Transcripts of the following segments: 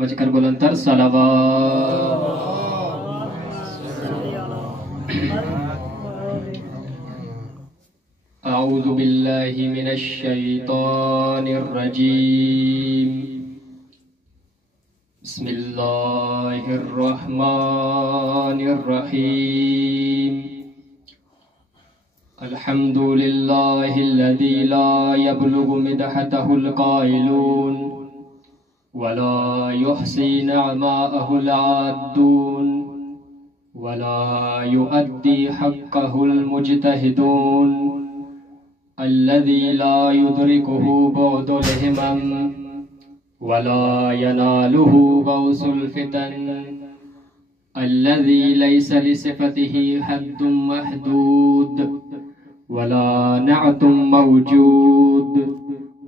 سمجھ کر بلندر صلوات. اعوذ باللہ من الشیطان الرجیم. بسم اللہ الرحمن الرحیم. الحمد للہ الذی لا يبلغ مدحته القائلون ولا يحصي نعماءه العادون ولا يؤدي حقه المجتهدون الذي لا يدركه بعد الهمم ولا يناله غوث الفتن الذي ليس لصفته حد محدود ولا نعت موجود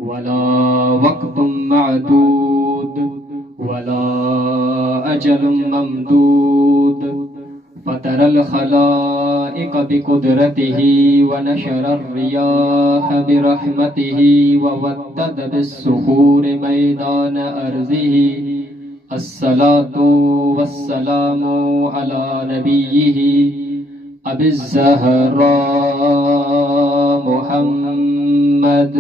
ولا وقت معدود ولا أجل ممدود فترى الخلائق بقدرته ونشر الرياح برحمته وودد بالصخور ميدان أرضه. الصلاة والسلام على نبيه أبي الزهراء محمد.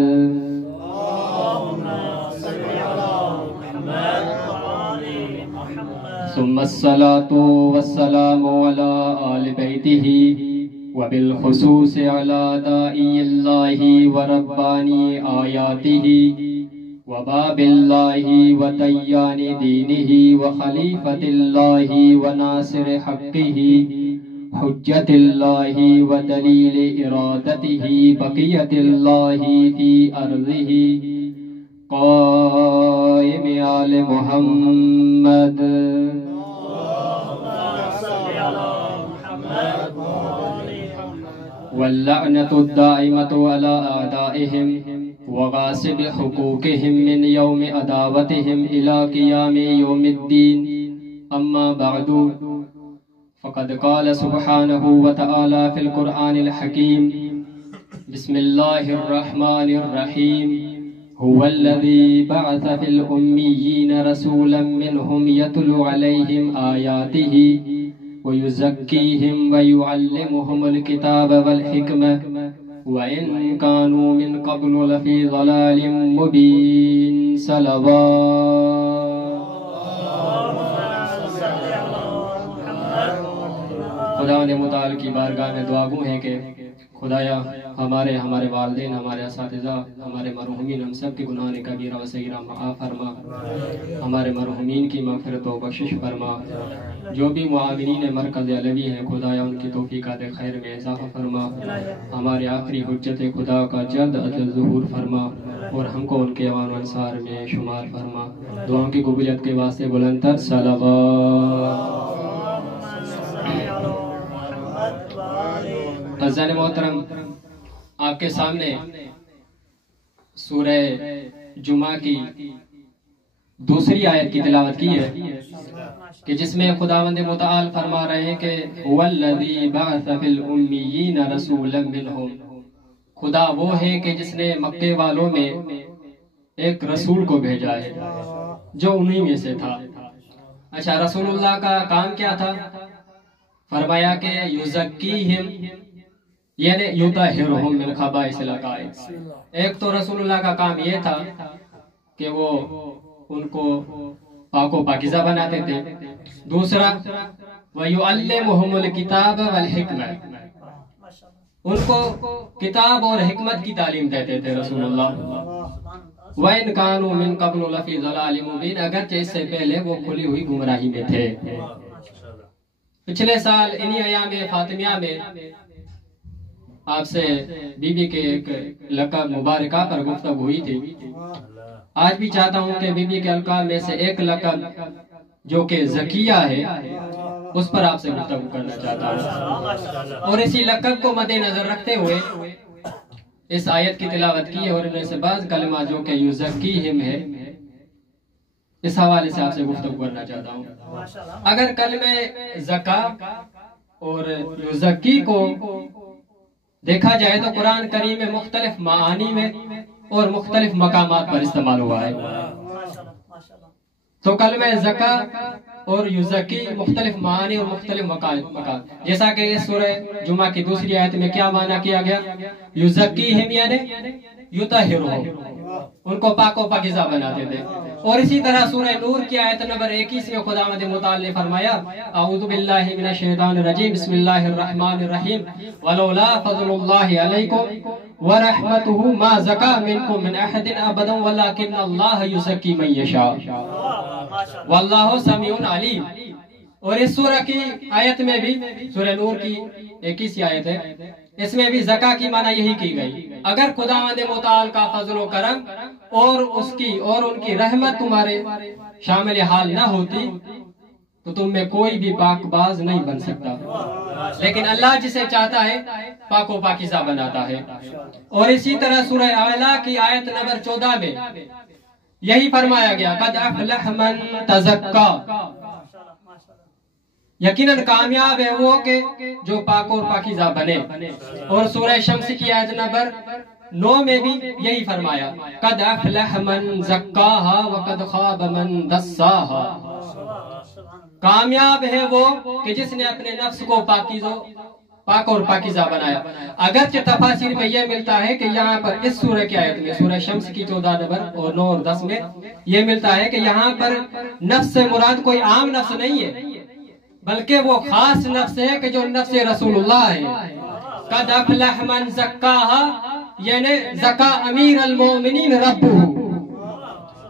ثم الصلاة والسلام على آل بيته وبالخصوص على داعي الله ورباني آياته وباب الله وتيان دينه وخليفة الله وناصر حقه حجة الله ودليل إرادته بقية الله في أرضه قائم آل محمد. واللعنة الدائمة على أعدائهم وغاصب حقوقهم من يوم عداوتهم إلى قيام يوم الدين. أما بعد فقد قال سبحانه وتعالى في القرآن الحكيم. بسم الله الرحمن الرحيم. هو الذي بعث في الأميين رسولا منهم يتلو عليهم آياته ويزكيهم ويعلمهم الكتاب والحكمة وإن كانوا من قبل لفي ضلال مبين. صلوات. خدا نے متعال کی بارگاہ میں دعا گو ہے کہ خدایا ہمارے والدین، ہمارے اساتذہ، ہمارے مرحومین، ہم سب کے گناہ کبیرہ و صغیرہ معاف فرما. ہمارے مرحومین کی مغفرت و بخشش فرما. جو بھی معاونین مرکز علوی ہیں خدایا ان کی توفیقات خیر میں اضافہ فرما. ہمارے آخری حجت خدا کا جلد از جلد ظہور فرما اور ہم کو ان کے اعوان و انصار میں شمار فرما. دعاؤں کی قبولیت کے واسطے بلندتر صلوات. عزیزان محترم، آپ کے سامنے سورہ جمعہ کی دوسری آیت کی تلاوت کی ہے کہ جس میں خداوند متعال فرما رہے ہیں کہ هو الذی بعث فی الامیین رسولا منہم. خدا وہ ہے کہ جس نے مکے والوں میں ایک رسول کو بھیجا ہے جو انہی میں سے تھا. اچھا، رسول اللہ کا کام کیا تھا؟ فرمایا کہ یزکیہم یعنی یطہرہم من خبائث العقائد. ایک تو رسول اللہ کا کام یہ تھا کہ وہ ان کو پاک و پاکیزہ بناتے تھے. دوسرا وَيُعَلِّمُهُمُ الْكِتَابَ وَالْحِكْمَةَ، ان کو کتاب اور حکمت کی تعلیم دیتے تھے رسول اللہ. وَإِنْ كَانُوا مِنْ قَبْلُ لَفِي ضَلَالٍ مُبِينٍ، اگرچہ اس سے پہلے وہ کھلی ہوئی گمراہی میں تھے. پچھلے سال انہی ایام فاطمیہ میں آپ سے بی بی کے ایک لقب مبارکہ پر گفتگو ہوئی تھی. آج بھی چاہتا ہوں کہ بی بی کے القاب میں سے ایک لقب جو کہ زکیہ ہے اس پر آپ سے گفتگو کرنا چاہتا ہوں، اور اسی لقب کو مد نظر رکھتے ہوئے اس آیت کی تلاوت کی ہے اور ان میں سے بعض کلمات جو کہ یزکیہم ہے اس حوالے سے آپ سے گفتگو کرنا چاہتا ہوں. اگر کلمہ زکا اور یزکی کو دیکھا جائے تو قرآن کریم میں مختلف معانی میں اور مختلف مقامات پر استعمال ہوا ہے. تو کلمہ زکا اور یزکی مختلف معنی اور مختلف مکان، جیسا کہ اس سورہ جمعہ کی دوسری آیت میں کیا معنی کیا گیا؟ یزکیہم یعنی یطہرہم، ان کو پاک و پاکیزہ بناتے تھے۔ اور اسی طرح سورہ نور کی آیت نمبر 21 میں خداوند متعال نے فرمایا اعوذ باللہ من الشیطان الرجیم بسم اللہ الرحمن الرحیم ولولا فضل اللہ علیکم ورحمتہ ما زکا منکم من احد ابدا ولکن اللہ یزکی من یشاء واللہ سمیع علیم۔ اور اس سورہ کی آیت میں بھی، سورہ نور کی 21 آیت ہے، اس میں بھی زکا کی معنی یہی کی گئی، اگر خداوند متعال کا فضل و کرم اور اس کی اور ان کی رحمت تمہارے شامل حال نہ ہوتی تو تم میں کوئی بھی پاک باز نہیں بن سکتا، لیکن اللہ جسے چاہتا ہے پاک و پاکیزہ بناتا ہے۔ اور اسی طرح سورہ اعلیٰ کی آیت نمبر 14 میں یہی فرمایا گیا قد افلح من تزکا، یقیناً کامیاب ہے وہ کہ جو پاک اور پاکیزہ بنے۔ اور سورہ شمس کی آیت نمبر 9 میں بھی یہی فرمایا قد افلح من زکاہا وقد خاب من دساہا، کامیاب ہے وہ کہ جس نے اپنے نفس کو پاک اور پاکیزہ بنایا۔ اگرچہ تفاسیر میں یہ ملتا ہے کہ یہاں پر اس سورہ کی آیت میں، سورہ شمس کی 14 نمبر اور 9 اور 10 میں یہ ملتا ہے کہ یہاں پر نفس سے مراد کوئی عام نفس نہیں ہے، بلکہ وہ خاص نفس ہے کہ جو نفس رسول اللہ ہے۔ قد افلح من زکاہا یعنی زکا امیر المومنین ربہ،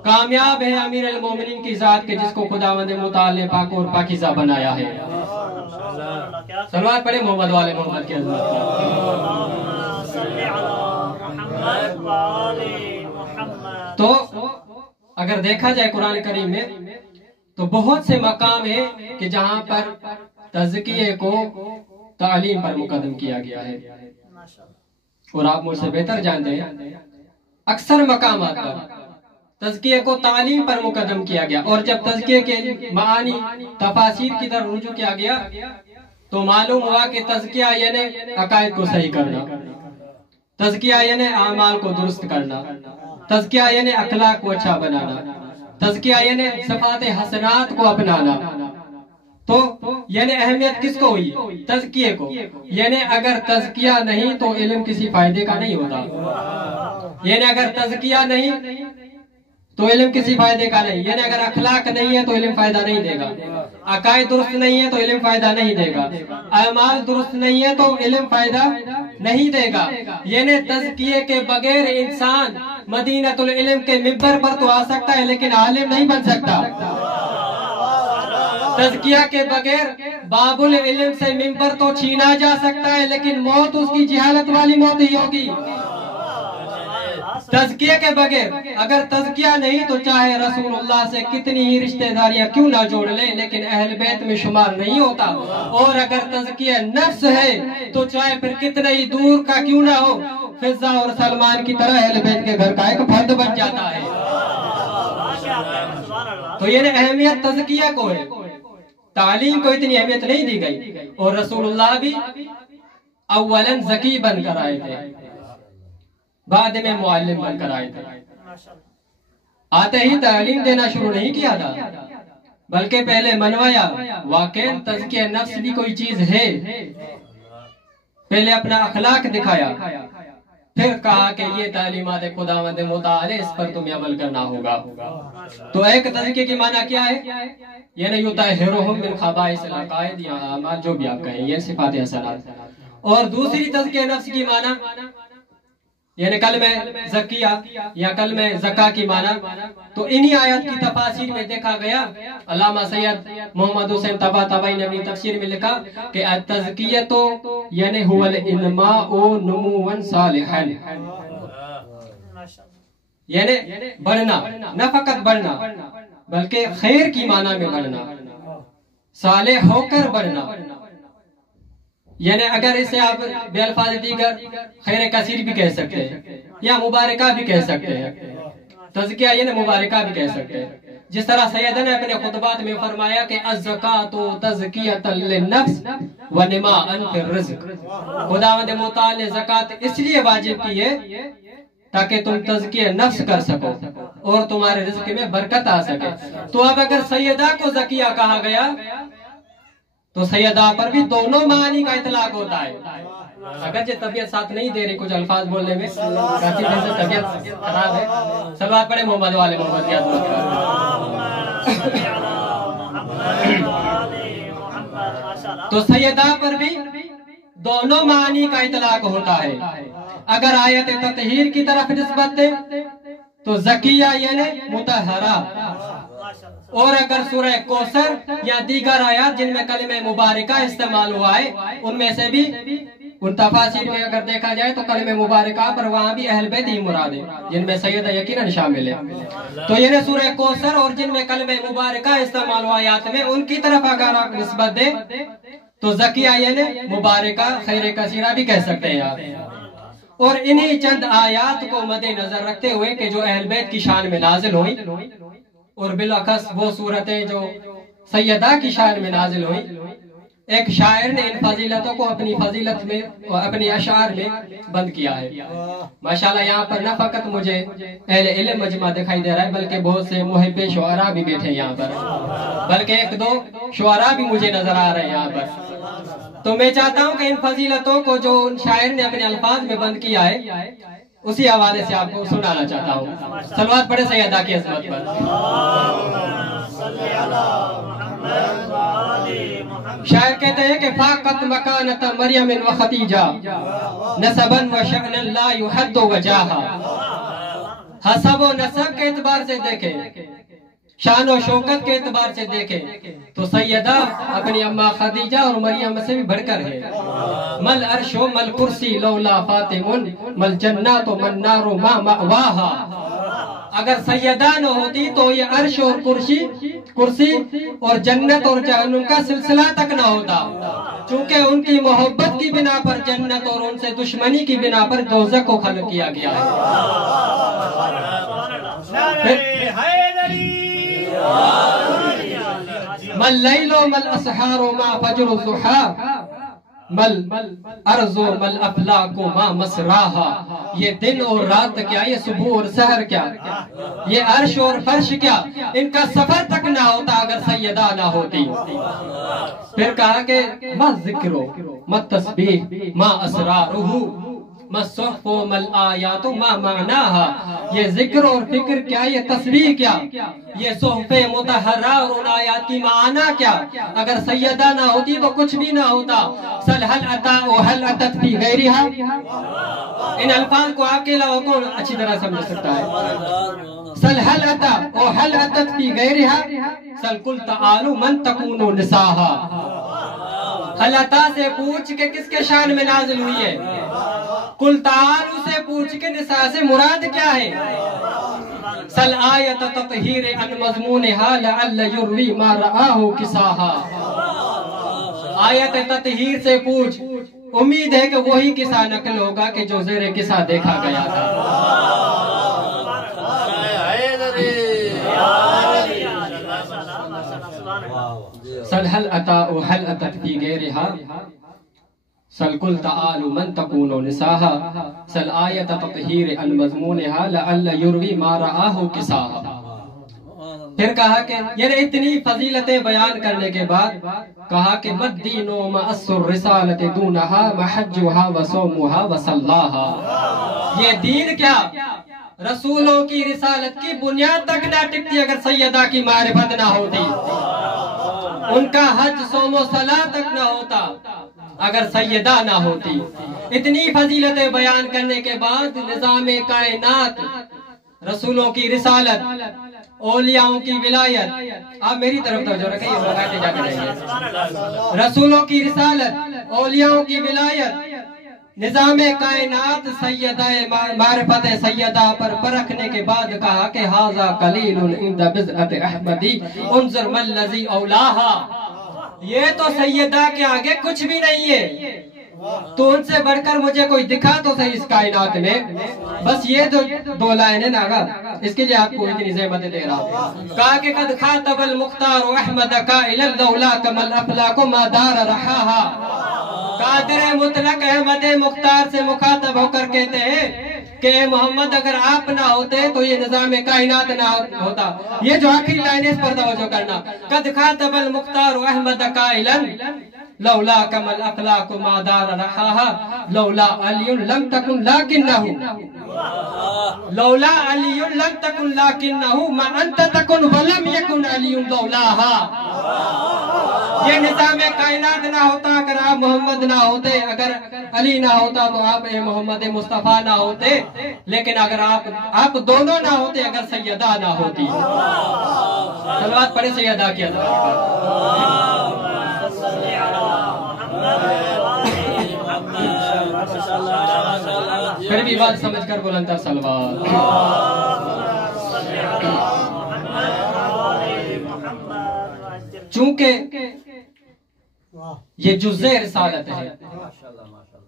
کامیاب ہے امیر المومنین کی ذات کے جس کو خداوند متعال نے پاک اور پاکیزہ بنایا ہے۔ صلوات پڑھے محمد والے محمد کے عظمت پر۔ تو اگر دیکھا جائے قرآن کریم میں تو بہت سے مقام ہیں کہ جہاں پر تزکیے کو تعلیم پر مقدم کیا گیا ہے، اور آپ مجھ سے بہتر جانتے ہیں اکثر مقامات پر تزکیے کو تعلیم پر مقدم کیا گیا، اور جب تزکیے کے معانی تفاسیر کی طرف رجوع کیا گیا تو معلوم ہوا کہ تزکیہ یعنی عقائد کو صحیح کرنا، تزکیہ یعنی اعمال کو درست کرنا، تزکیہ یعنی اخلاق کو اچھا بنانا، تزکیہ یعنی صفات حسنات کو اپنانا۔ تو یعنی اہمیت کس کو ہوئی؟ تزکیے کو۔ یعنی اگر تزکیہ نہیں تو علم کسی فائدے کا نہیں ہوتا، یعنی اگر تزکیہ نہیں تو علم کسی فائدے کا نہیں، یعنی اگر اخلاق نہیں ہے تو علم فائدہ نہیں دے گا، عقائد درست نہیں ہے تو علم فائدہ نہیں دے گا، اعمال درست نہیں ہے تو علم فائدہ نہیں دے گا۔ یعنی تزکیے کے بغیر انسان مدینۃ العلم کے ممبر پر تو آ سکتا ہے لیکن عالم نہیں بن سکتا۔ تزکیہ کے بغیر باب العلم سے ممبر تو چھینا جا سکتا ہے لیکن موت اس کی جہالت والی موت ہی ہوگی۔ تزکیہ کے بغیر اگر تزکیہ نہیں تو چاہے رسول اللہ سے کتنی ہی رشتہ داریاں کیوں نہ جوڑ لے لیکن اہل بیت میں شمار نہیں ہوتا، اور اگر تزکیہ نفس ہے تو چاہے پھر کتنے ہی دور کا کیوں نہ ہو، فضہ اور سلمان کی طرح اہل بیت کے گھر کا ایک فرد بن جاتا ہے۔ تو یہ اہمیت تزکیہ کو ہے، تعلیم کو اتنی اہمیت نہیں دی گئی۔ اور رسول اللہ بھی اولاً زکی بن کر آئے تھے، بعد میں معلم بن کر آئے تھے، آتے ہی تعلیم دینا شروع نہیں کیا تھا بلکہ پہلے منوایا واقعی تزکیہ نفس بھی کوئی چیز ہے، پہلے اپنا اخلاق دکھایا، پھر کہا کہ یہ تعلیمات خداوند متعال اس پر تمہیں عمل کرنا ہوگا۔ تو ایک تزکیہ کی معنی کیا ہے؟ یعنی یطہرہم من خبائث العقائد یا اعمال، جو بھی آپ کہیں، یہ صفات حسنات۔ اور دوسری تزکیہ نفس کی معنی یعنی کلمہ زکیہ یا کلمہ زکا کی معنی تو انہی آیات کی تفاسیر میں دیکھا گیا۔ علامہ سید محمد حسین طباطبائی نے اپنی تفسیر میں لکھا کہ التزکیۃ یعنی هو الانماء نموا صالحا، یعنی بڑھنا، نہ فقط بڑھنا بلکہ خیر کی معنی میں بڑھنا، صالح ہو کر بڑھنا۔ یعنی اگر اسے آپ بے الفاظ دیگر خیر کثیر بھی کہہ سکتے ہیں یا مبارکہ بھی کہہ سکتے ہیں، تزکیہ یعنی مبارکہ بھی کہہ سکتے ہیں۔ جس طرح سیدنا نے اپنے خطبات میں فرمایا کہ الزکاۃ تزکیۃ للنفس ونماء فی الرزق، خداوند متعال نے زکات اس لیے واجب کی ہے تاکہ تم تزکیہ نفس کر سکو اور تمہارے رزق میں برکت آ سکے. تو اب اگر سیدہ کو زکیہ کہا گیا تو سیدہ پر بھی دونوں معنی کا اطلاق ہوتا ہے. اگرچہ طبیعت ساتھ نہیں دے رہی کچھ الفاظ بولنے میں، کافی دن سے طبیعت خراب ہے. صلوات پڑھے محمد والے محمد کی عظمت پر. تو سیدہ پر بھی دونوں معنی کا اطلاق ہوتا ہے. اگر آیت تطہیر کی طرف نسبت دے تو زکیہ یعنی مطہرہ، اور اگر سورہ کوثر یا دیگر آیات جن میں کلمہ مبارکہ استعمال ہوا ہے ان میں سے بھی ان تفاسیر میں اگر دیکھا جائے تو کلمہ مبارکہ پر وہاں بھی اہل بیت ہی مراد ہے، جن میں سیدہ یقیناً شامل ہے. تو یہ سورہ کوثر اور جن میں کلمہ مبارکہ استعمال ہوا آیات میں ان کی طرف اگر آپ نسبت دیں تو زکیہ یعنی مبارکہ، خیر کثیرہ بھی کہہ سکتے ہیں آپ. اور انہی چند آیات کو مد نظر رکھتے ہوئے کہ جو اہل بیت کی شان میں نازل ہوئی اور بالعکس وہ صورتیں جو سیدہ کی شان میں نازل ہوئی، ایک شاعر نے ان فضیلتوں کو اپنی فضیلت میں اپنی اشعار میں بند کیا ہے. ماشاءاللہ یہاں پر نہ فقط مجھے اہل علم مجمع دکھائی دے رہا ہے بلکہ بہت سے محب شعراء بھی بیٹھے ہیں یہاں پر، بلکہ ایک دو شعراء بھی مجھے نظر آ رہے ہیں یہاں پر. تو میں چاہتا ہوں کہ ان فضیلتوں کو جو ان شاعر نے اپنے الفاظ میں بند کیا ہے اسی حوالے سے آپ کو سنانا چاہتا ہوں. صلوات پڑھے سیدہ کی عظمت پر. شاعر کہتے ہیں کہ فاقت مکانت مریم و خدیجہ نسبا و شأنا لا يحد وجاہا. حسب و نسب کے اعتبار سے دیکھیں، شان و شوکت کے اعتبار سے دیکھیں تو سیدہ اپنی اماں خدیجہ اور مریم سے بھی بڑھ کر ہے. مل عرش و مل کرسی لولا فاطم مل جنات و من نار ما مأواہا. اگر سیدہ نہ ہوتی تو یہ عرش اور کرسی اور جنت اور جہنم کا سلسلہ تک نہ ہوتا، چونکہ ان کی محبت کی بنا پر جنت اور ان سے دشمنی کی بنا پر دوزخ کو خلق کیا گیا ہے. مل لیل و مل اسحار و ما فجر الضحا مل ارض و مل افلاک و ما مسراہا. یہ دن اور رات کیا، یہ صبح اور سحر کیا، یہ عرش اور فرش کیا، ان کا سفر تک نہ ہوتا اگر سیدہ نہ ہوتی. پھر کہا کہ ما ذکر ما تسبیح ما اسرارہ ما صحف و ما الآیات ما معناہا. یہ ذکر اور فکر کیا، یہ تسبیح کیا، یہ صحف مطہرہ اور ان آیات کی معنی کیا، اگر سیدہ نہ ہوتی تو کچھ بھی نہ ہوتا. سل حل اتا و حل اتت فی غیرہا. ان الفاظ کو آپ کے علاوہ کون اچھی طرح سمجھ سکتا ہے؟ سل حل اتا و حل اتت فی غیرہا سل کل تعالو من تکونو نساہا. حلتا سے پوچھ کے کس کے شان میں نازل ہوئی ہے، کل تعالو سے پوچھ کے نساء سے مراد کیا ہے. سل آیت تطہیر ان مضمونہا لعل یروی ما رآہ کساہا. آیت تطہیر سے پوچھ، امید ہے کہ وہی قصہ نقل ہوگا کہ جو زیر قصہ دیکھا گیا تھا. سل حل اتا و حل اتت فی غیرہا سل کل تعالو من تکونو نساہا سل آیت تطہیر ان مضمونہا لعل یروی ما رآہ کساہا. پھر کہا کہ یعنی اتنی فضیلتیں بیان کرنے کے بعد کہا کہ مد دینو مأثر رسالت دونہا محجوہا وصوموہا وصلاہا. یہ دین کیا، رسولوں کی رسالت کی بنیاد تک نہ ٹکتی اگر سیدہ کی معرفت نہ ہوتی، ان کا حج صوم و صلاۃ تک نہ ہوتا اگر سیدہ نہ ہوتی. اتنی فضیلتیں بیان کرنے کے بعد نظام کائنات، رسولوں کی رسالت، اولیاءوں کی ولایت، آپ میری طرف توجہ رکھیں، یہ بغاتے جا کے رہیں گے. رسولوں کی رسالت، اولیاءوں کی ولایت، نظام کائنات، سیدہ معرفت سیدہ پر پرکھنے کے بعد کہا کہ ھذا قلیل عند بضعۃ احمدی انظر ما الذی اولاہا. یہ تو سیدہ کے آگے کچھ بھی نہیں ہے، تو ان سے بڑھ کر مجھے کوئی دکھا تو صحیح اس کائنات میں. بس یہ دو لائنیں ناگا، اس کے لیے آپ کو اتنی زحمتیں دے رہا ہوں. کہا کہ قد خاطب المختار احمد قائلا لولاک ما الافلاک ما دار رحاہا. قادر مطلق احمد مختار سے مخاطب ہو کر کہتے ہیں کہ محمد اگر آپ نہ ہوتے تو یہ نظام کائنات نہ ہوتا. یہ جو آخری لائن ہے اس پر توجہ کرنا. قد خاطب المختار احمد قائلا لولا کمل اخلاق ما دار رحاها لولا علی لم تکن لکنہ لولا علی لم تکن لکنہ ما انت تکن ولم یکن علی لولاها. یہ نظام کائنات نہ ہوتا اگر آپ محمد نہ ہوتے, اگر علی نہ ہوتا تو آپ محمد مصطفیٰ نہ ہوتے, لیکن اگر آپ دونوں نہ ہوتے, اگر سیدہ نہ ہوتی. صلوات پڑھے سیدہ کی پھر بھی بات سمجھ کر بلندر صلوات. چونکہ یہ جزء رسالت ہے,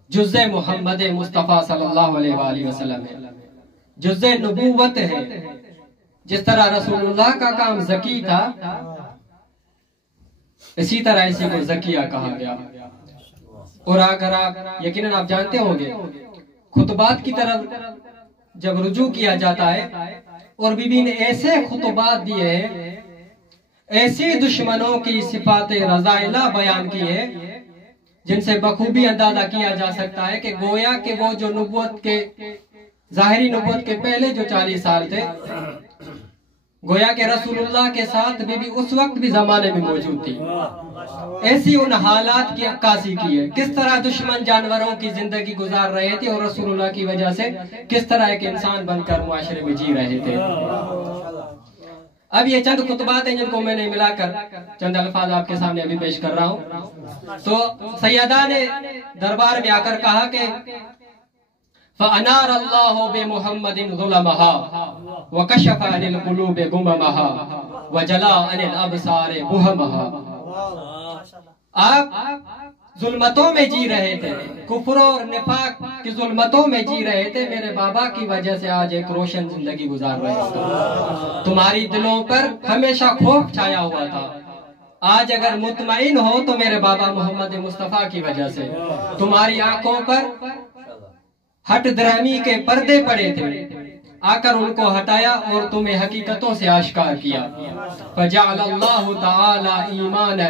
جزء محمد مصطفیٰ صلی اللہ علیہ وآلہ وسلم ہے, جزء نبوت ہے. جس طرح رسول اللہ کا کام زکی تھا, اسی طرح اسی کو زکیہ کہا گیا. اور اگر آپ یقیناً آپ جانتے ہوں گے خطبات کی طرف جب رجوع کیا جاتا ہے, اور بی بی نے ایسے خطبات دیے ہیں, ایسی دشمنوں کی صفات رضائلہ بیان کی ہے جن سے بخوبی اندازہ کیا جا سکتا ہے کہ گویا کہ وہ جو نبوت کے ظاہری نبوت کے پہلے جو 40 سال تھے, گویا کہ رسول اللہ کے ساتھ بی بی اس وقت بھی زمانے میں موجود تھی. ایسی ان حالات کی عکاسی کی ہے, کس طرح دشمن جانوروں کی زندگی گزار رہے تھے اور رسول اللہ کی وجہ سے کس طرح ایک انسان بن کر معاشرے میں جی رہے تھے. اب یہ چند خطبات ہیں جن کو میں نے ملا کر چند الفاظ آپ کے سامنے ابھی پیش کر رہا ہوں. تو سیدہ نے دربار میں آ کر کہا کہ فَأَنَارَ اللَّهُ بِمُحَمَّدٍ ظُلَمَهَا وَكَشَفَ عَنِ الْقُلُوبِ غُمَمَهَا وَجَلَا عَنِ الْأَبْصَارِ بُهَمَهَا. آپ ظلمتوں میں جی رہے تھے, کفر اور نفاق کی ظلمتوں میں جی رہے تھے, میرے بابا کی وجہ سے آج ایک روشن زندگی گزار رہے تھے. تمہاری دلوں پر ہمیشہ خوف چھایا ہوا تھا, آج اگر مطمئن ہو تو میرے بابا محمد مصطفیٰ کی وجہ سے. تمہاری آنکھوں پر ہٹ درہمی کے پردے پڑے تھے, آ کر ان کو ہٹایا اور تمہیں حقیقتوں سے آشکار کیا. فجعل اللہ تعالی ایمانا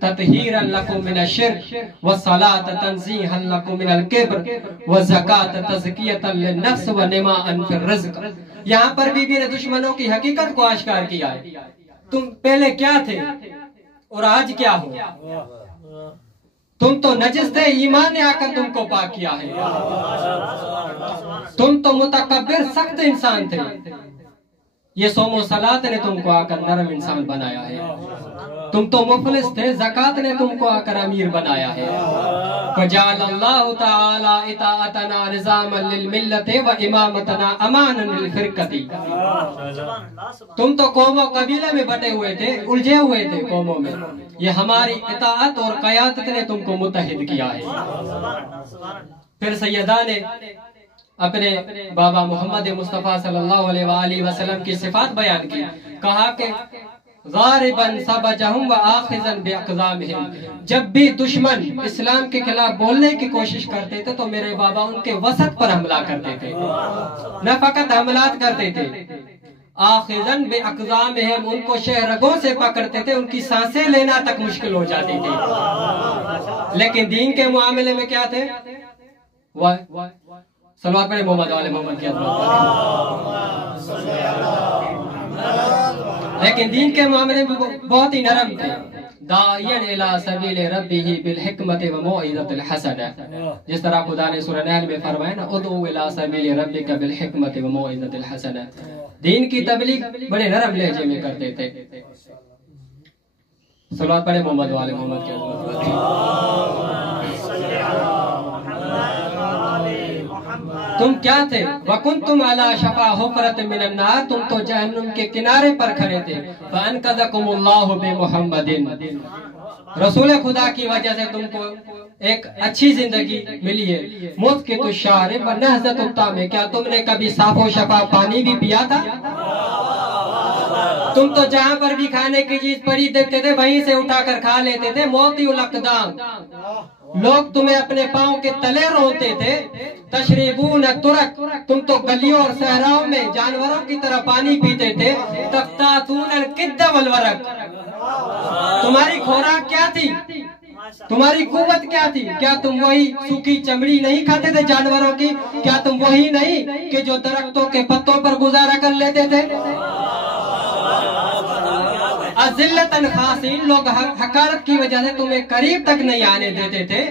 تطہیرا لکم من الشرک والصلاة تنزیحا لکم من الکبر والزکاة تزکیتا للنفس ونماء فی الرزق. یہاں پر بی بی نے دشمنوں کی حقیقت کو آشکار کیا ہے. تم پہلے کیا تھے اور آج کیا ہو؟ تم تو نجس تھے, ایمان نے آ کر تم کو پاک کیا ہے. تم تو متکبر سخت انسان تھے, یہ صوم و صلاۃ نے تم کو آ کر نرم انسان بنایا ہے. تم تو مفلس تھے, زکات نے تم کو آ کر امیر بنایا ہے. فجعل اللہ تعالی اطاعتنا نظاما للملت و امامتنا امانا للفرقت. تم تو قوم و قبیلے میں بٹے ہوئے تھے, الجھے ہوئے تھے قوموں میں, یہ ہماری اطاعت اور قیادت نے تم کو متحد کیا ہے. پھر سیدہ نے اپنے بابا محمد مصطفیٰ صلی اللہ علیہ وآلہ وسلم کی صفات بیان کی. کہا کہ ضارباً سبجہم وآخذاً باقدامہم. جب بھی دشمن اسلام کے خلاف بولنے کی کوشش کرتے تھے تو میرے بابا ان کے وسط پر حملہ کرتے تھے, نہ فقط حملات کرتے تھے. آخذاً باقدامہم, ان کو شہرگوں سے پکڑتے تھے, ان کی سانسیں لینا تک مشکل ہو جاتی تھی. لیکن دین کے معاملے میں کیا تھے؟ صلوات پڑھیں محمد والے محمد کی عظمت پر. لیکن دین کے معاملے میں بہت ہی نرم تھے. داعین الی سبیل ربہ بالحکمت و موعظۃ الحسنہ, جس طرح خدا نے سورہ نحل میں فرمایا نا, ادعو الی سبیل ربک بالحکمت و موعظۃ الحسنہ. دین کی تبلیغ بڑے نرم لہجے میں کرتے تھے. صلوات پڑھیں محمد والے محمد کی عظمت پر. تم کیا تھے؟ وَكُنْتُمْ عَلَى شَفَا حُفْرَةٍ مِّنَ النَّارِ, تم تو جہنم کے کنارے پر کھڑے تھے. فَأَنْقَذَكُمُ اللَّهُ بِمُحَمَّدٍ, رسول خدا کی وجہ سے تم کو ایک اچھی زندگی ملی ہے. مُسْكِتُ الشَّارِبْ وَنَهْزَةُ الطَّعْمِ, کیا تم نے کبھی صاف و شفاف پانی بھی پیا تھا؟ تم تو جہاں پر بھی کھانے کی چیز پڑی دیکھتے تھے وہیں سے اٹھا کر کھا لیتے تھے. موتی الاقدام, لوگ تمہیں اپنے پاؤں کے تلے روتے تھے. تشریبون ترک, تم تو گلیوں اور صحراؤں میں جانوروں کی طرح پانی پیتے تھے. تفتاتون القد والورق, تمہاری خوراک کیا تھی, تمہاری قوت کیا تھی؟ کیا تم وہی سوکھی چمڑی نہیں کھاتے تھے جانوروں کی؟ کیا تم وہی نہیں کہ جو درختوں کے پتوں پر گزارا کر لیتے تھے؟ ذلتاً خاصین, لوگ حقارت کی وجہ سے تمہیں قریب تک نہیں آنے دیتے تھے.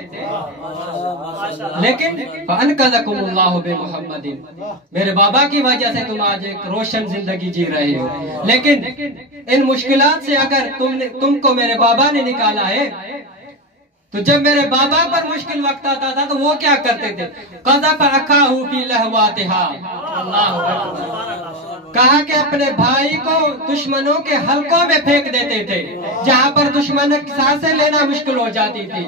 لیکن فَأَنْقَذَكُمُ اللَّهُ بِمُحَمَّدٍ, میرے بابا کی وجہ سے تم آج ایک روشن زندگی جی رہے ہو. لیکن ان مشکلات سے اگر تم کو میرے بابا نے نکالا ہے, تو جب میرے بابا پر مشکل وقت آتا تھا تو وہ کیا کرتے تھے؟ قَذَفَ أَخَاهُ فِي لَهْوَاتِهَا, اللہ اکبر, کہا کہ اپنے بھائی کو دشمنوں کے حلقوں میں پھینک دیتے تھے جہاں پر دشمن سانسیں لینا مشکل ہو جاتی تھی.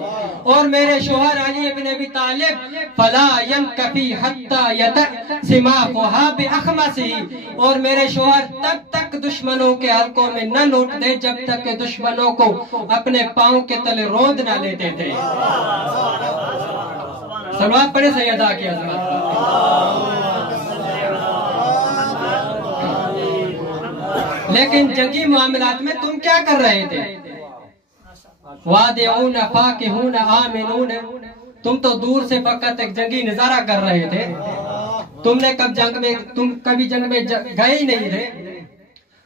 اور میرے شوہر علی ابن ابی طالب فلا ينكفي حتى يتسمعها باخمسه, اور میرے شوہر تب تک دشمنوں کے حلقوں میں نہ لوٹ دے جب تک کہ دشمنوں کو اپنے پاؤں کے تلے رود نہ لیتے تھے. صلوات پڑھے سیدہ کی عظمت. لیکن جنگی معاملات میں تم کیا کر رہے تھے؟ وادعون فاکہون آمنون, تم تو دور سے فقط ایک جنگی نظارہ کر رہے تھے. تم کبھی جنگ میں گئے ہی نہیں تھے.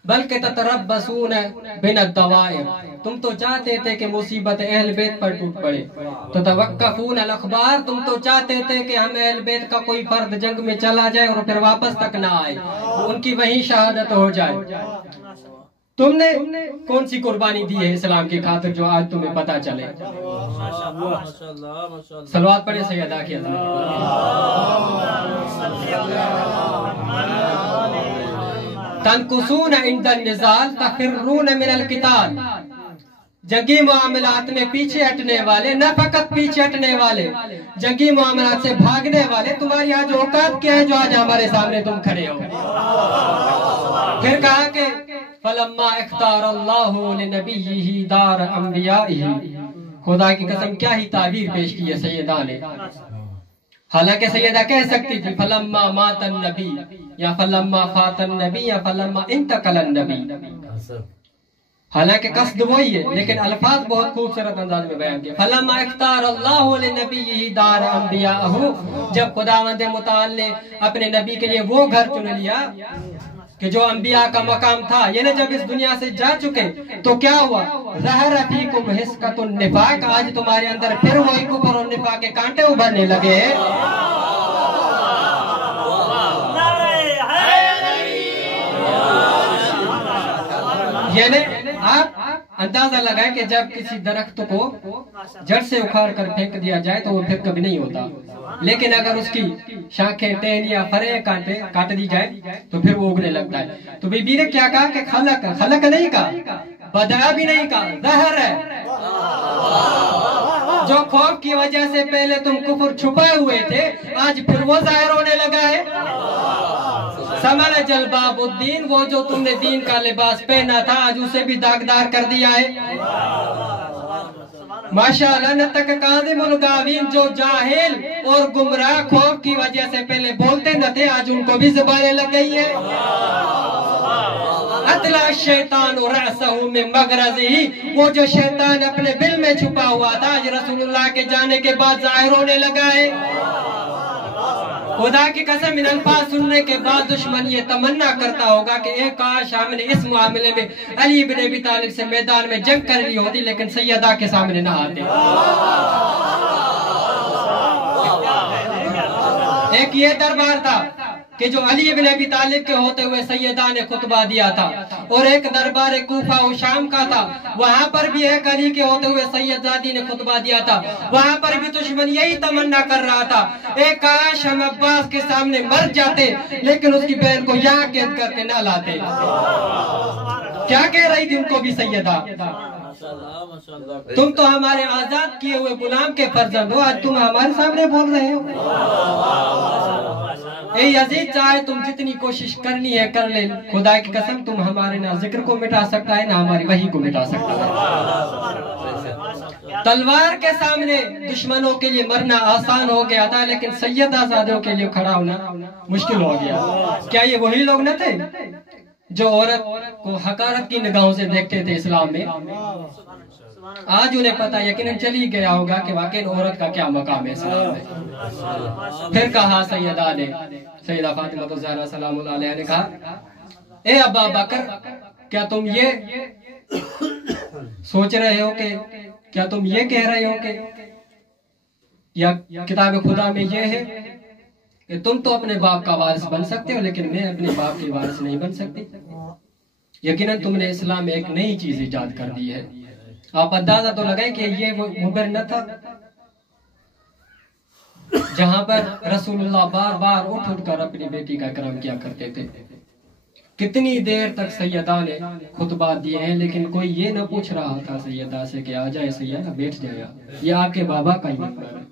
بلکہ تتربصون بنا الدوائر, تم تو چاہتے تھے کہ مصیبت اہل بیت پر ٹوٹ پڑے. تتوقفون الاخبار, تم تو چاہتے تھے کہ ہم اہل بیت کا کوئی فرد جنگ میں چلا جائے اور پھر واپس تک نہ آئے, ان کی وہیں شہادت ہو جائے. تم نے کون سی قربانی دی ہے اسلام کی خاطر جو آج تمہیں پتا چلے؟ صلوات پڑھے سیدہ کی عظمت. تنکسون عند النزال تفرون من القتال, جنگی معاملات میں پیچھے ہٹنے والے, نہ فقط پیچھے ہٹنے والے, جنگی معاملات سے بھاگنے والے. تمہاری آج اوقات کیا ہے جو آج ہمارے سامنے تم کھڑے ہو؟ پھر کہا کہ فَلَمَّا اِخْتَارَ اللَّهُ لِنَبِيِّهِ دَارَ أَنْبِيَائِهِ, خدا کی قسم کیا ہی تعبیر پیش کی ہے سیدہ نے. حالانکہ سیدہ کہہ سکتی تھی فَلَمَّا مَاتَ النَّبِي, یا فَلَمَّا فَاتَ النَّبِي, یا فَلَمَّا انتقل النَّبِي. حالانکہ قصد وہی ہے لیکن الفاظ بہت خوبصورت انداز میں بیان کیا. فَلَمَّا اِخْتَارَ اللَّهُ لِنَبِيِّهِ دَارَ أَنْبِيَائِهِ, جب خداوند متعال نے اپنے نبی کے لیے وہ گھر چن لیا کہ جو انبیاء کا مقام تھا, یعنی جب اس دنیا سے جا چکے تو کیا ہوا؟ ظَهَرَ فِيكُمْ حِسْقَةُ النِّفَاقِ, آج تمہارے اندر پھر وہی کفر اور نفاق کے کانٹے ابھرنے لگے. یعنی آپ اندازہ لگائیں کہ جب کسی درخت کو جڑ سے اکھاڑ کر پھینک دیا جائے تو وہ پھر کبھی نہیں ہوتا, لیکن اگر اس کی شاخیں ٹہنیاں فریں کاٹ دی جائے تو پھر وہ اگنے لگتا ہے. تو بی بی نے کیا کہا کہ خلق نہیں کہا, بدعا بھی نہیں کہا, ظاہر ہے. جو خوف کی وجہ سے پہلے تم کفر چھپائے ہوئے تھے آج پھر وہ ظاہر ہونے لگا ہے. سمر جلباب الدین, وہ جو تم نے دین کا لباس پہنا تھا آج اسے بھی داغدار کر دیا ہے. ماشاءاللہ. نتک کاظم الغاوین, جو جاہل اور گمراہ خوف کی وجہ سے پہلے بولتے نہ تھے آج ان کو بھی زبانیں لگ گئی ہیں. اطلع الشیطان رأسہ من مغرزہ, وہ جو شیطان اپنے بل میں چھپا ہوا تھا آج رسول اللہ کے جانے کے بعد ظاہر ہونے لگا ہے. خدا کی قسم ان الفاظ سننے کے بعد دشمن یہ تمنا کرتا ہوگا کہ اے کاش ہم نے اس معاملے میں علی بن ابی طالب سے میدان میں جنگ کر لی ہوتی لیکن سیدہ کے سامنے نہ آتے. ایک یہ دربار تھا کہ جو علی بن ابی طالب کے ہوتے ہوئے سیدہ نے خطبہ دیا تھا, اور ایک دربار کوفہ و شام کا تھا, وہاں پر بھی ایک علی کے ہوتے ہوئے سیدزادی نے خطبہ دیا تھا. وہاں پر بھی دشمن یہی تمنا کر رہا تھا اے کاش ہم عباس کے سامنے مر جاتے لیکن اس کی بہن کو یہاں قید کر کے نہ لاتے. کیا کہہ رہی تھی ان کو بھی سیدہ؟ تم تو ہمارے آزاد کیے ہوئے غلام کے فرزند ہو، آج تم ہمارے سامنے بول رہے ہو۔ اے یزید چاہے تم جتنی کوشش کرنی ہے کر لے، خدا کی قسم تم ہمارے نہ ذکر کو مٹا سکتا ہے نہ ہماری وحی کو مٹا سکتا ہے۔ تلوار کے سامنے دشمنوں کے لیے مرنا آسان ہو گیا تھا، لیکن سید آزادوں کے لیے کھڑا ہونا مشکل ہو گیا۔ کیا یہ وہی لوگ نہ تھے جو عورت کو حقارت کی نگاہوں سے دیکھتے تھے اسلام میں؟ آج انہیں پتا یقیناً چلی گیا ہوگا کہ واقعی عورت کا کیا مقام ہے اسلام میں۔ پھر کہا سیدہ نے، سیدہ فاطمہ الزہرا سلام اللہ علیہ نے کہا، اے ابا بکر، کیا تم یہ سوچ رہے ہو کہ کیا تم یہ کہہ رہے ہو کہ یا کتاب خدا میں یہ ہے کہ تم تو اپنے باپ کا وارث بن سکتے ہو لیکن میں اپنے باپ کی وارث نہیں بن سکتی؟ یقیناً تم نے اسلام میں ایک نئی چیز ایجاد کر دی ہے۔ آپ اندازہ تو لگائیں کہ یہ وہ مبر نہ تھا جہاں پر رسول اللہ بار بار اٹھ کر اپنی بیٹی کا اکرام کیا کرتے تھے۔ کتنی دیر تک سیدہ نے خطبات دیے ہیں لیکن کوئی یہ نہ پوچھ رہا تھا سیدہ سے کہ آ جائے سیدہ، بیٹھ جائے، یہ آپ کے بابا کا ہی مقبر ہے۔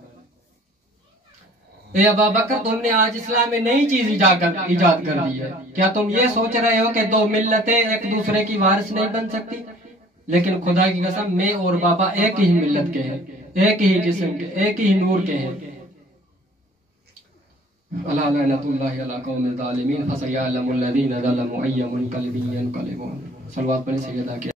اے ابا بکر، تم نے آج اسلام میں نئی چیز ایجاد کر دی ہے۔ کیا تم یہ سوچ رہے ہو کہ دو ملتیں ایک دوسرے کی وارث نہیں بن سکتی؟ لیکن خدا کی قسم میں اور بابا ایک ہی ملت کے ہیں، ایک ہی جسم کے، ایک ہی نور کے ہیں۔ الا لعنۃ اللہ علی قوم الظالمین فسیعلم الذین ظلموا ای منقلب ینقلبون۔ صلوات پڑھیں سیدہ کے